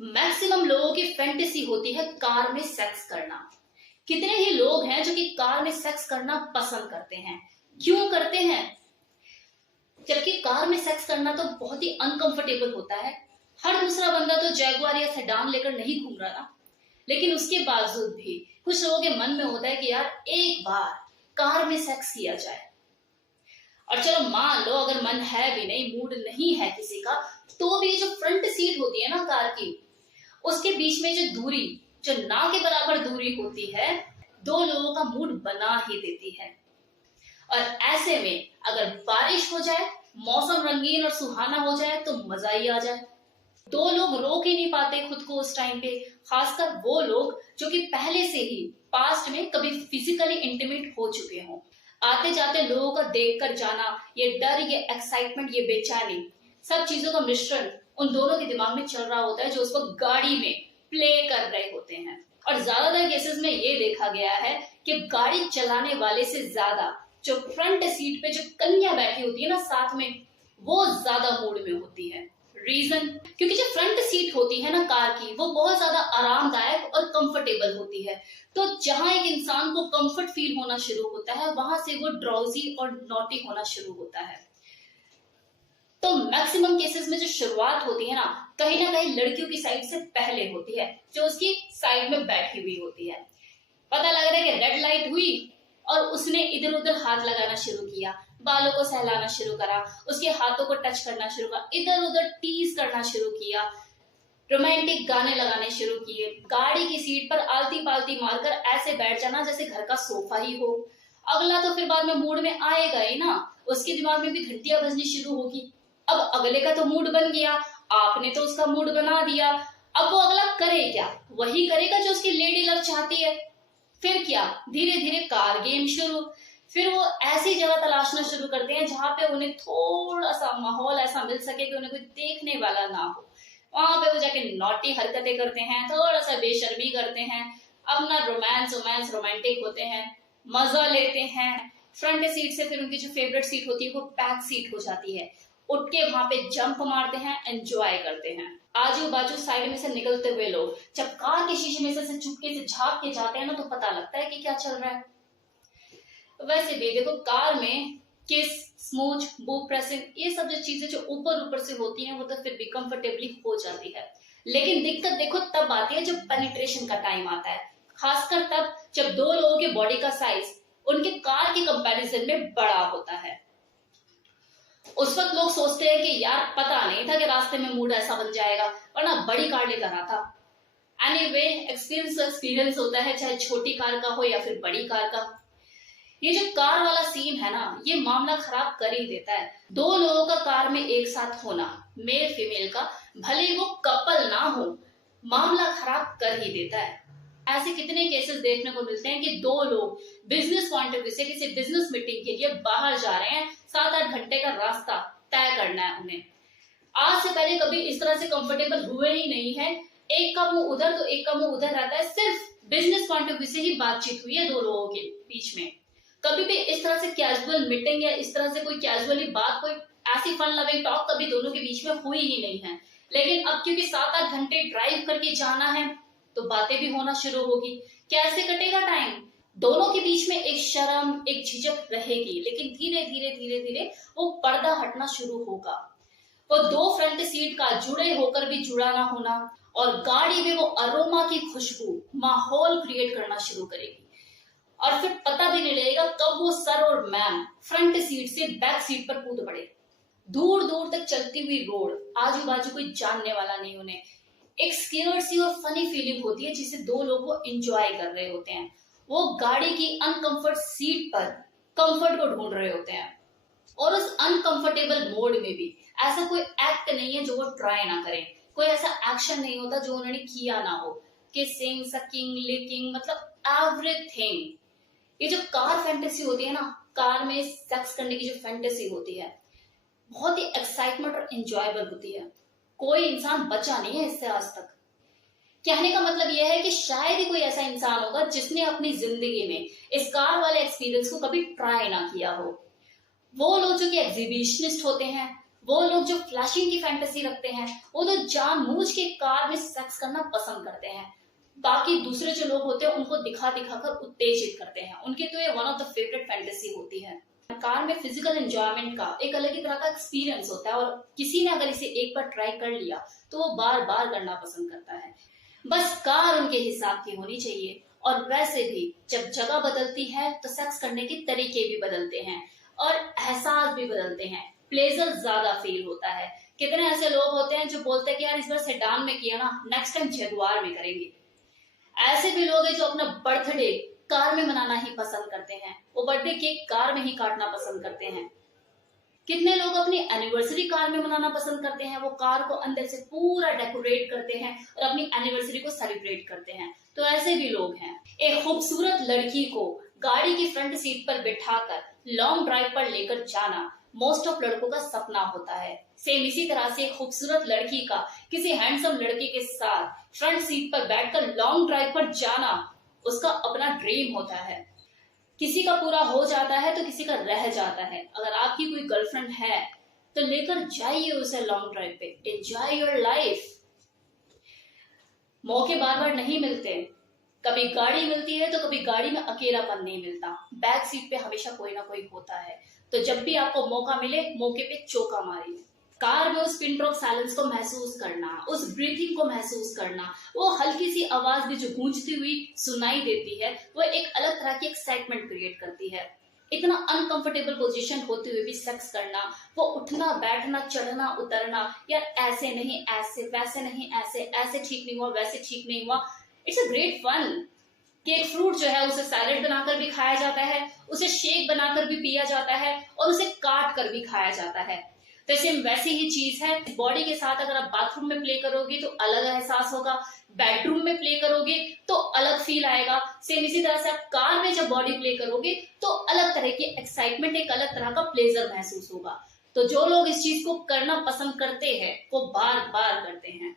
Maximum लोगों की fantasy होती है कार में सेक्स करना। कितने ही लोग हैं जो कि कार में सेक्स करना पसंद करते हैं। क्यों करते हैं? जबकि कार में सेक्स करना तो बहुत ही अनकंफर्टेबल होता है। हर दूसरा बंदा तो जैगुआर या सेडान लेकर नहीं घूम रहा ना, लेकिन उसके बावजूद भी कुछ लोगों के मन में होता है कि यार एक बार कार में सेक्स किया जाए। और चलो मान लो अगर मन है भी नहीं, मूड नहीं है किसी का, तो भी जो फ्रंट सीट होती है ना कार की, उसके बीच में जो दूरी, जो ना के बराबर दूरी होती है, दो लोगों का मूड बना ही देती है। और ऐसे में अगर बारिश हो जाए, मौसम रंगीन और सुहाना हो जाए तो मजा ही आ जाए। दो लोग रोक ही नहीं पाते खुद को उस टाइम पे, खासकर वो लोग जो कि पहले से ही पास्ट में कभी फिजिकली इंटीमेट हो चुके हों। आते जाते लोगों का देखकर जाना, ये डर, ये एक्साइटमेंट, ये बेचैनी, सब चीजों का मिश्रण उन दोनों के दिमाग में चल रहा होता है जो उस वक्त गाड़ी में प्ले कर रहे होते हैं। और ज्यादातर केसेस में ये देखा गया है कि गाड़ी चलाने वाले से ज्यादा जो फ्रंट सीट पे जो कन्या बैठी होती है ना साथ में, वो ज्यादा मूड में होती है। रीजन, क्योंकि जो फ्रंट सीट होती है ना कार की, वो बहुत ज्यादा आरामदायक और कंफर्टेबल होती है। तो जहां एक इंसान को कंफर्ट फील होना शुरू होता है, वहां से वो ड्राउजी और नॉटी होना शुरू होता है। तो मैक्सिमम केसेस में जो शुरुआत होती है ना कहीं लड़कियों की साइड से पहले होती है, जो उसकी साइड में बैठी हुई होती है। पता लग रहा है कि रेड लाइट हुई और उसने इधर उधर हाथ लगाना शुरू किया, बालों को सहलाना शुरू करा, उसके हाथों को टच करना शुरू करा, इधर उधर टीज करना शुरू किया, रोमांटिक गाने लगाने शुरू किए, गाड़ी की सीट पर आलती पालती मारकर ऐसे बैठ जाना जैसे घर का सोफा ही हो। अगला तो फिर बाद में मूड में आएगा ही ना, उसके दिमाग में भी घंटियां बजनी शुरू होगी। अब अगले का तो मूड बन गया, आपने तो उसका मूड बना दिया। अब वो अगला करे क्या? वही करेगा जो उसकी लेडी लव चाहती है। फिर क्या, धीरे धीरे कार गेम शुरू। फिर वो ऐसी जगह तलाशना शुरू करते हैं जहां पे उन्हें थोड़ा सा माहौल ऐसा मिल सके कि उन्हें कोई देखने वाला ना हो। वहां पे वो जाके नॉटी हरकतें करते हैं, थोड़ा सा बेशर्मी करते हैं, अपना रोमांस रोमांटिक होते हैं, मजा लेते हैं। फ्रंट सीट से फिर उनकी जो फेवरेट सीट होती है वो बैक सीट हो जाती है। उठ के वहां पे जंप मारते हैं, एंजॉय करते हैं। आजू बाजू साइड में से निकलते हुए लोग जब कार के शीशे में से चुपके से झांक के जाते हैं ना, तो पता लगता है कि क्या चल रहा है। वैसे भी देखो, कार में किस, स्मूच, बूब प्रेसिंग, ये सब जो चीजें जो ऊपर ऊपर से होती हैं वो तो फिर भी कंफर्टेबली हो जाती है। लेकिन दिक्कत देखो तब आती है जब पेनिट्रेशन का टाइम आता है, खासकर तब जब दो लोगों के बॉडी का साइज उनके कार के कंपैरिजन में बड़ा होता है। उस वक्त लोग सोचते हैं कि यार पता नहीं था कि रास्ते में मूड ऐसा बन जाएगा, वरना बड़ी कार लेकर आता। एनीवे, एक्सपीरियंस होता है, चाहे छोटी कार का हो या फिर बड़ी कार का। ये जो कार वाला सीन है ना, ये मामला खराब कर ही देता है। दो लोगों का कार में एक साथ होना, मेल फीमेल का, भले वो कपल ना हो, मामला खराब कर ही देता है। ऐसे कितने केसेस देखने को मिलते हैं कि दो लोग बिजनेस पॉइंट ऑफ व्यू से किसी बिजनेस मीटिंग के लिए बाहर जा रहे हैं, 7-8 घंटे का रास्ता तय करना है उन्हें। आज से पहले कभी इस तरह से कंफर्टेबल हुए ही नहीं है। एक का मुंह उधर तो एक का मुंह उधर रहता है, सिर्फ बिजनेस पॉइंट ऑफ व्यू से ही बातचीत हुई है दो लोगों के बीच में। कभी भी इस तरह से कैजुअल मीटिंग या इस तरह से कोई कैजुअली बात, कोई ऐसी फन लविंग टॉक कभी दोनों के बीच में हुई ही नहीं है। लेकिन अब क्योंकि 7-8 घंटे ड्राइव करके जाना है, तो बातें भी होना शुरू होगी। कैसे कटेगा टाइम? दोनों के बीच में एक शर्म, एक झिझक रहेगी, लेकिन धीरे धीरे धीरे धीरे वो पर्दा हटना शुरू होगा। वो दो फ्रंट सीट का जुड़े होकर भी जुड़ा ना होना, और गाड़ी में वो अरोमा की खुशबू माहौल क्रिएट करना शुरू करेगी। और फिर पता भी नहीं लगेगा कब वो सर और मैम फ्रंट सीट से बैक सीट पर कूद पड़े। दूर दूर तक चलती हुई रोड, आजू बाजू कोई जानने वाला नहीं उन्हें। एक स्केयर्ड सी और फनी फीलिंग होती है जिसे दो लोग वो एंजॉय कर रहे होते हैं। वो गाड़ी की अनकंफर्ट सीट पर कंफर्ट को ढूंढ रहे होते हैं, और उस अनकंफर्टेबल मोड में भी ऐसा कोई एक्ट नहीं है जो वो ट्राई ना करें। कोई ऐसा एक्शन नहीं होता जो उन्होंने किया ना हो। किसिंग, सकिंग, लिकिंग, मतलब एवरीथिंग। ये जो कार फैंटेसी होती है ना, कार में सेक्स करने की जो फैंटेसी होती है, बहुत ही एक्साइटमेंट और एंजॉयबल होती है। कोई इंसान बचा नहीं है इससे आज तक। कहने का मतलब यह है कि शायद ही कोई ऐसा इंसान होगा जिसने अपनी जिंदगी में इस कार वाले एक्सपीरियंस को कभी ट्राई ना किया हो। वो लोग जो कि एग्जीबिशनिस्ट होते हैं, वो लोग जो फ्लैशिंग की फैंटेसी रखते हैं, वो तो जानबूझ के कार में सेक्स करना पसंद करते हैं, ताकि दूसरे जो लोग होते हैं उनको दिखा दिखा कर उत्तेजित करते हैं। उनके तो ये one of the favourite fantasy होती है। कार में फिजिकल एंजॉयमेंट का एक अलग ही तरह का एक्सपीरियंस होता है, और किसी ने अगर इसे एक बार ट्राई कर लिया तो वो बार बार करना पसंद करता है। बस कार उनके हिसाब की होनी चाहिए। और वैसे भी जब जगह बदलती है तो सेक्स करने के तरीके भी बदलते हैं और एहसास भी बदलते हैं, प्लेजर ज्यादा फील होता है। कितने ऐसे लोग होते हैं जो बोलते हैं कि यार इस बार सेडान में किया ना, नेक्स्ट टाइम जगुआर में करेंगे। ऐसे भी लोग हैं जो अपना बर्थडे कार में मनाना ही पसंद करते हैं, वो बर्थडे केक कार में ही काटना पसंद करते हैं। कितने लोग अपनी एनिवर्सरी कार में मनाना पसंद करते हैं, वो कार को अंदर से पूरा डेकोरेट करते हैं और अपनी एनिवर्सरी को सेलिब्रेट करते हैं। तो ऐसे भी लोग हैं। एक खूबसूरत लड़की को गाड़ी की फ्रंट सीट पर बिठाकर लॉन्ग ड्राइव पर लेकर जाना मोस्ट ऑफ लड़कों का सपना होता है। सेम इसी तरह से एक खूबसूरत लड़की का किसी हैंडसम लड़के के साथ फ्रंट सीट पर बैठकर लॉन्ग ड्राइव पर जाना उसका अपना ड्रीम होता है। किसी का पूरा हो जाता है तो किसी का रह जाता है। अगर आपकी कोई गर्लफ्रेंड है तो लेकर जाइए उसे लॉन्ग ड्राइव पे, एंजॉय योर लाइफ। मौके बार बार नहीं मिलते, कभी गाड़ी मिलती है तो कभी गाड़ी में अकेलापन नहीं मिलता, बैक सीट पे हमेशा कोई ना कोई होता है। तो जब भी आपको मौका मिले मौके पे चौका मारिए। कार में उस पिन ड्रॉप साइलेंस को महसूस करना, उस ब्रीथिंग को महसूस करना, वो हल्की सी आवाज भी जो गूंजती हुई सुनाई देती है, वो एक अलग तरह की एक्साइटमेंट क्रिएट करती है। इतना अनकंफर्टेबल पोजीशन होते हुए भी सेक्स करना, वो उठना बैठना चढ़ना उतरना, यार ऐसे नहीं ऐसे, वैसे नहीं ऐसे, ऐसे ठीक नहीं हुआ वैसे ठीक नहीं हुआ, इट्स अ ग्रेट फन। कि एक फ्रूट जो है उसे सैलेड बनाकर भी खाया जाता है, उसे शेक बनाकर भी पिया जाता है और उसे काट कर भी खाया जाता है। तो सेम वैसी ही चीज है बॉडी के साथ। अगर आप बाथरूम में प्ले करोगे तो अलग एहसास होगा, बेडरूम में प्ले करोगे तो अलग फील आएगा। सेम इसी तरह से आप कार में जब बॉडी प्ले करोगे तो अलग तरह की एक्साइटमेंट, एक अलग तरह का प्लेजर महसूस होगा। तो जो लोग इस चीज को करना पसंद करते हैं वो बार बार करते हैं।